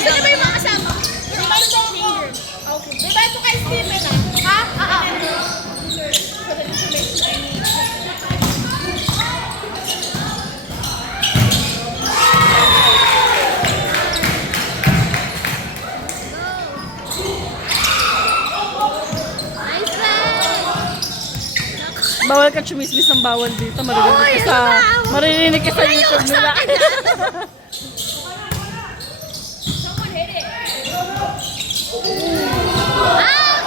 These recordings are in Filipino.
Sino ba yung mga kasama? Remind mo ako. Okay. Remind mo kay Steven ha? Ha? Nice one! Bawal ka chumismis ng bawal dito. Maririnig ka sa YouTube nila. Someone hit it. Ah!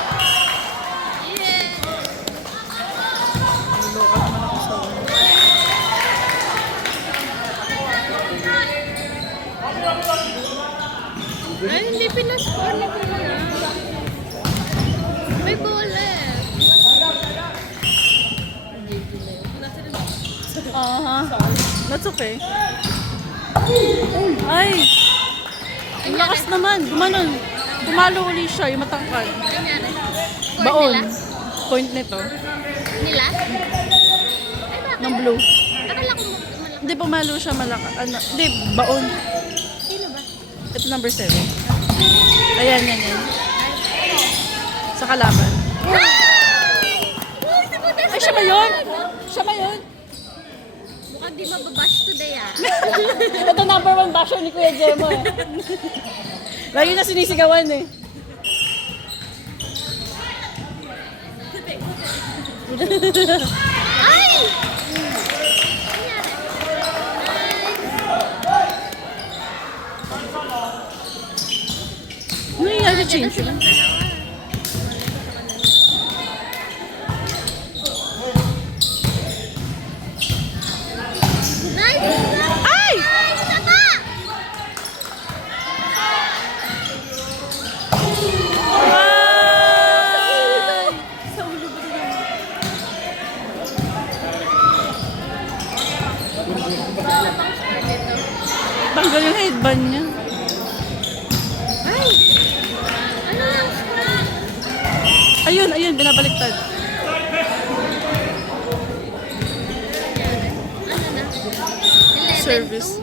Yeah! Ay, hindi pinascore na pala. May bola eh. That's okay. Ay! Ang lakas naman. Gumanon. Pumalo uli siya. Yung matangkad. Ano nangyari? Score Baon. nila? Point nito. Nila? Ay, bakit? Ng blue. Akala ko malaki. Hindi, pumalo siya malaka. Ano? Hindi, baon. Sino ba? Ito number 7. Ayan, yan. Sa kalaban. Ay, siya ba yun? Siya ba yun? Mukhang di mababash today ah. Ito number 1 basher ni Kuya Jemo eh. Lagi na sinisigawan eh. Ay! Ano yung nangyari? Change lang. Nice! Ay! Isa pa! Ay! Sa ulo ba ito? Tanggal yung headband niya. Ay! Ano yung score? Ayun, ayun, binabaliktad. Ano na? 11-2? Service.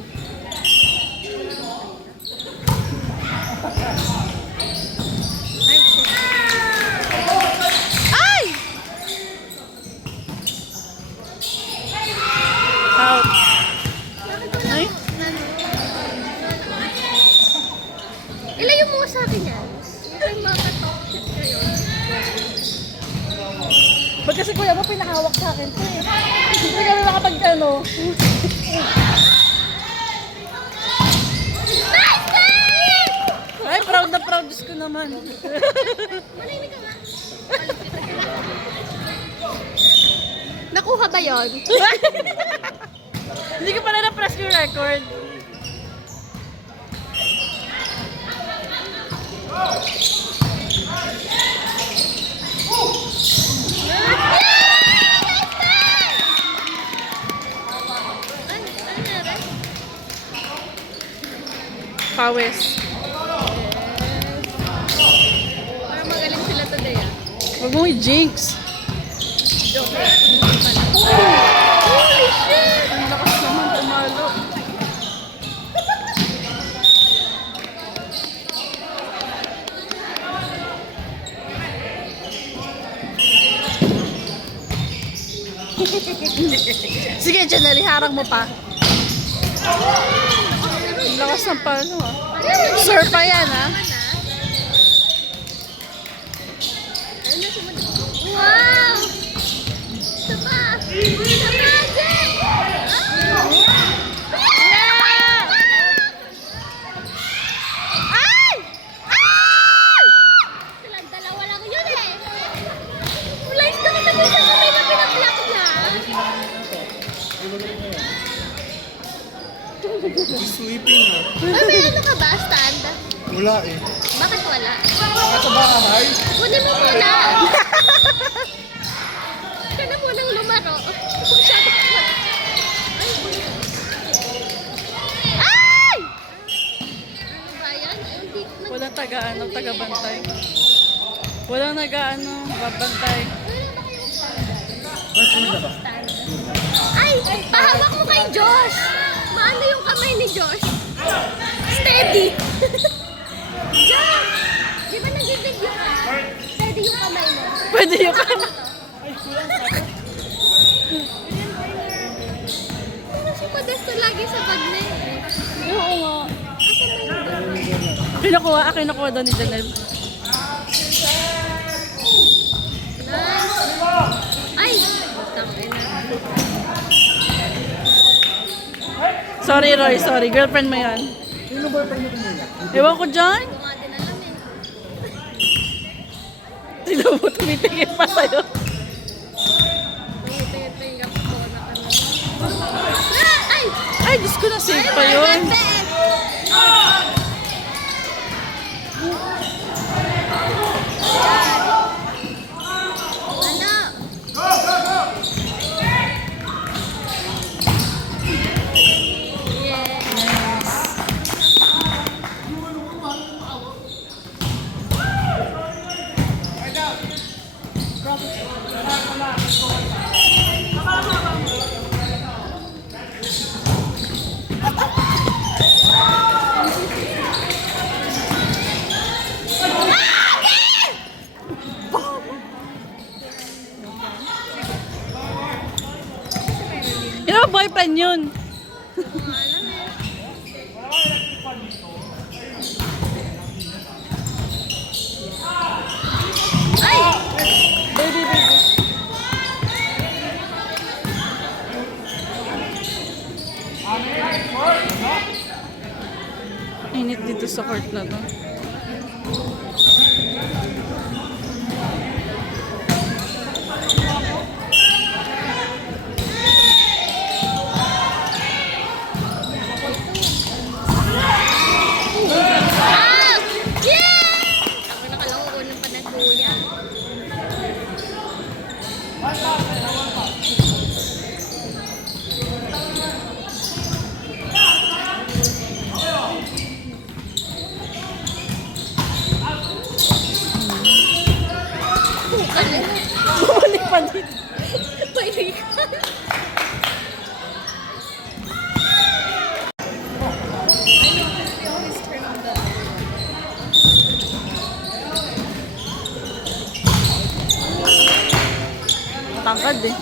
Ay, shit. Ay! Out. Ay? Ilayo mo sa akin yan. Yung makatalk shit kayo. Ba't kasi kuya mo pinakahawak sa akin to eh. Hindi kami makapag ano. Nice play! Ay, proud na proud ko naman. Manahimik ka nga. Nakuha ba yun? Hindi ko pala na-press yung record. Ano nangyari? Pawis. Parang magaling sila today ah. Huwag mong i-jinx. Joke. Holy shit! Ang lakas naman tumalo. Sige, Janelle, harang mo pa. Ang lakas ng palo ah. Sir pa yan ah. Wow! Ito pa! Ito pa! Ay! Ay! Silang dalawa lang yun eh! Flies kami sa isang kamay na pinablock niya! Sweeping ha. Ay, may ano ka ba? Stand? Wala eh. Bakit wala? Nasa bahay. Kunin mo muna! Ka na munang lumaro. Masyado ka na. Ay! Ano ba yan? Hindi Walang taga-ano, taga-bantay. Walang nag-ano, babantay. stand. Ay! Pahawak mo kay Josh! Maano yung kamay ni Josh? Steady! pwede yung... Si Modesto lagi sa bag na yun. Oo nga. Kinukuha daw ni Janelle. Ay! Tangin na. Sorry, Roy. Sorry. Girlfriend mo yan. Sino ba tayo kanina? Ewan ko dyan. Hindi ko nga din alam eh. Sino mo tumitingin pa sa'yo? Tingin-tingin ako na kanina. Ay! Ay, Diyos ko, na-save pa yun. Ano? Yeah. Yun ang boyfriend yun. Baby, baby. Init dito sa court na to. Ah! Yeah! Ako nakalako ko ng panagkuya. Bumalik pa dito. Balikan. Tangkad eh.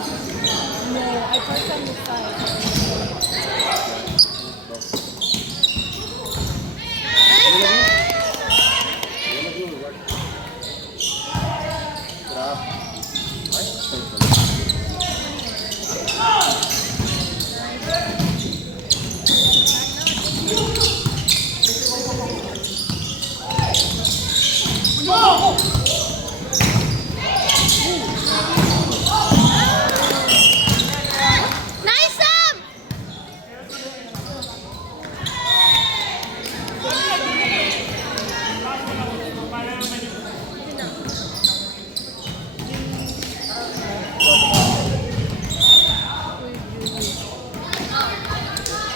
Nice, Sam!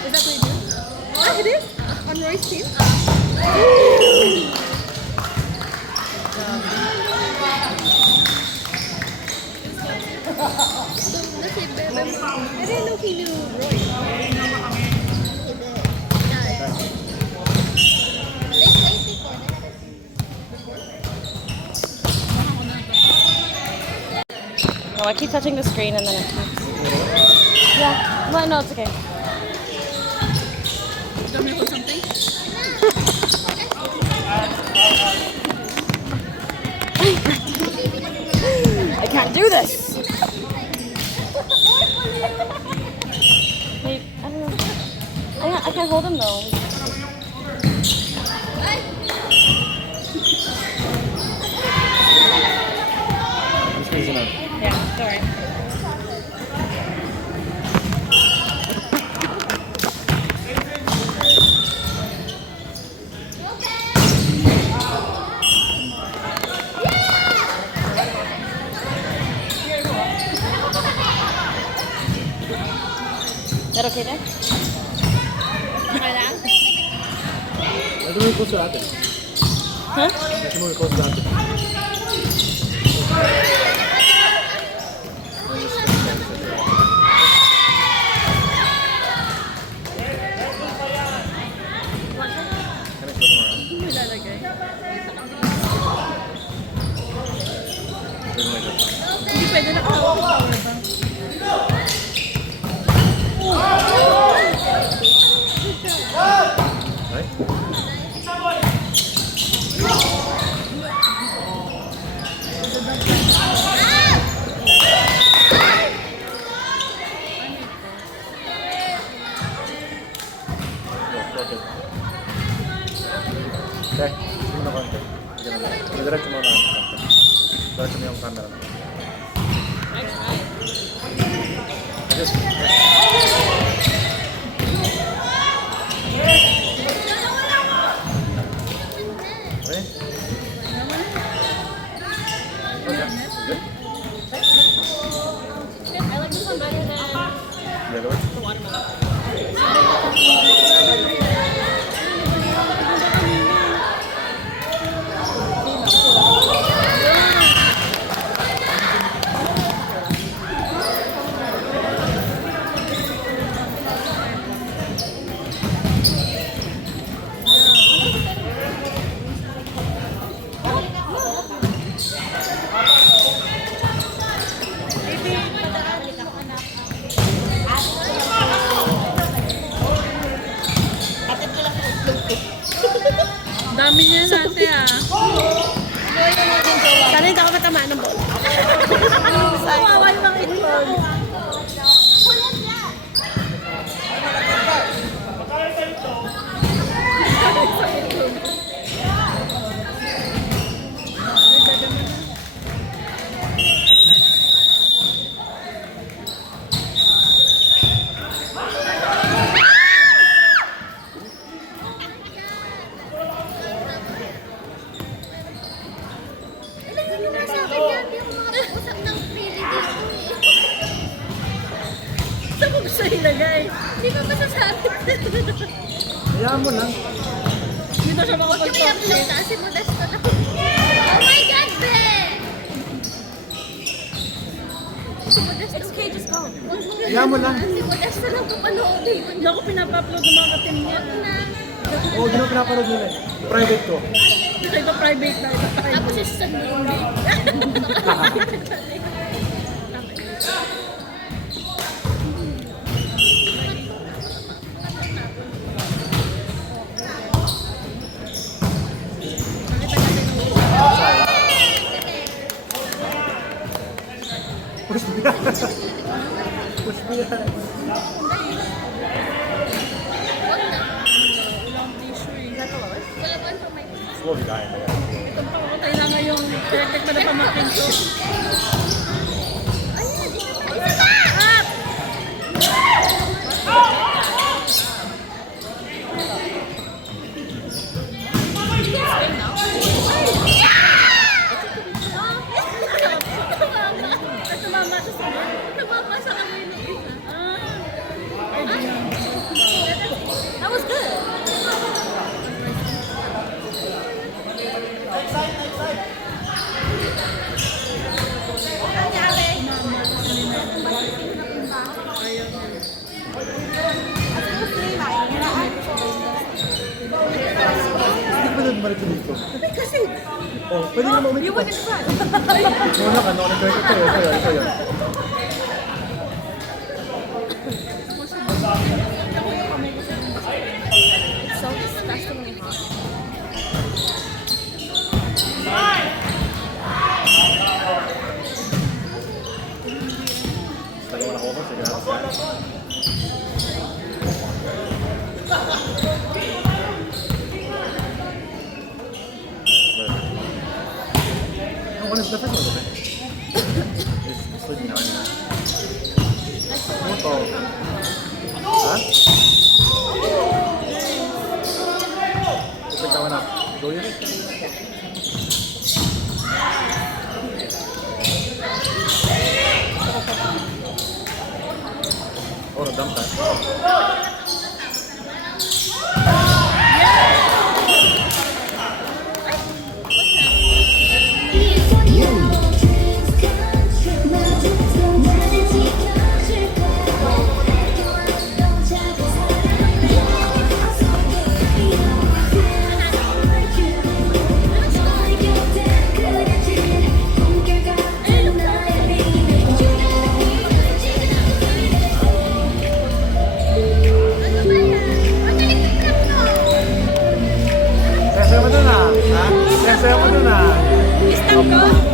Is that what you do? Ah, it is? On Roy's team? I didn't know he knew Roy. Oh, I keep touching the screen and then it keeps... Yeah. Well, no, it's okay. Tell me about something? I can't do this! Wait, I don't know. I can't hold him though. I'm squeezing up. Yeah, sorry. Is that okay, Dad? Ito mo yung post sa atin. Huh? Ito mo yung post sa atin. Pwede mo ito. Okay, sige mo na konti. Sige na lang. Diretso mo na konti. Diretso mo yung camera. Just, okay? Okay, good. I like this one better than The other one? Dami niya natin ah. Sana hindi ako matamaan ng bola. Kawawa yung mga itlog. Ano nga sa akin yan? Hindi ako makapag-usap ng freely dito eh. Saan mo gusto ilagay? Hindi ko masasabi. Hayaan mo lang. Dito siya Huwag niyo makapag-talk i-upload kasi modesto lang. Oh my God, Ben! Si Modesto. It's okay, just go. Hayaan mo lang. Si Modesto lang papanoodin. Hindi ako pinapa-upload ng mga katim niya. Oo, di mo pinapanood nila eh. Private ko. Ito private na. Ito private. Tapos isa sa Bloomberg. Push mo yan. Push mo yan. Huwag na. Walang tissue eh. Wala pa ang may. Slowly dying. Ito pa ako kailangan yung electric na pamakin ko. Ayan, isa pa, isa pa! Tumama siya sa mga. Tumama sa kamay ng isa. Ay, di yan. That was good. Hindi ko pwede bumalik dito. Kasi, Oh, pwede na maumit you pa. went in front. Muna ka, no? Ito yun. Ito yun. So disgustingly hot. Dalawa na ako. Sige na. Ano na dapat mo dapat? Gusto din naman na. Ano to? Ha? Ipagkawa na. Go yun. Oh, nadamp ka. Saya mo dun ah. Ha? Saya mo dun ah. Stop ko.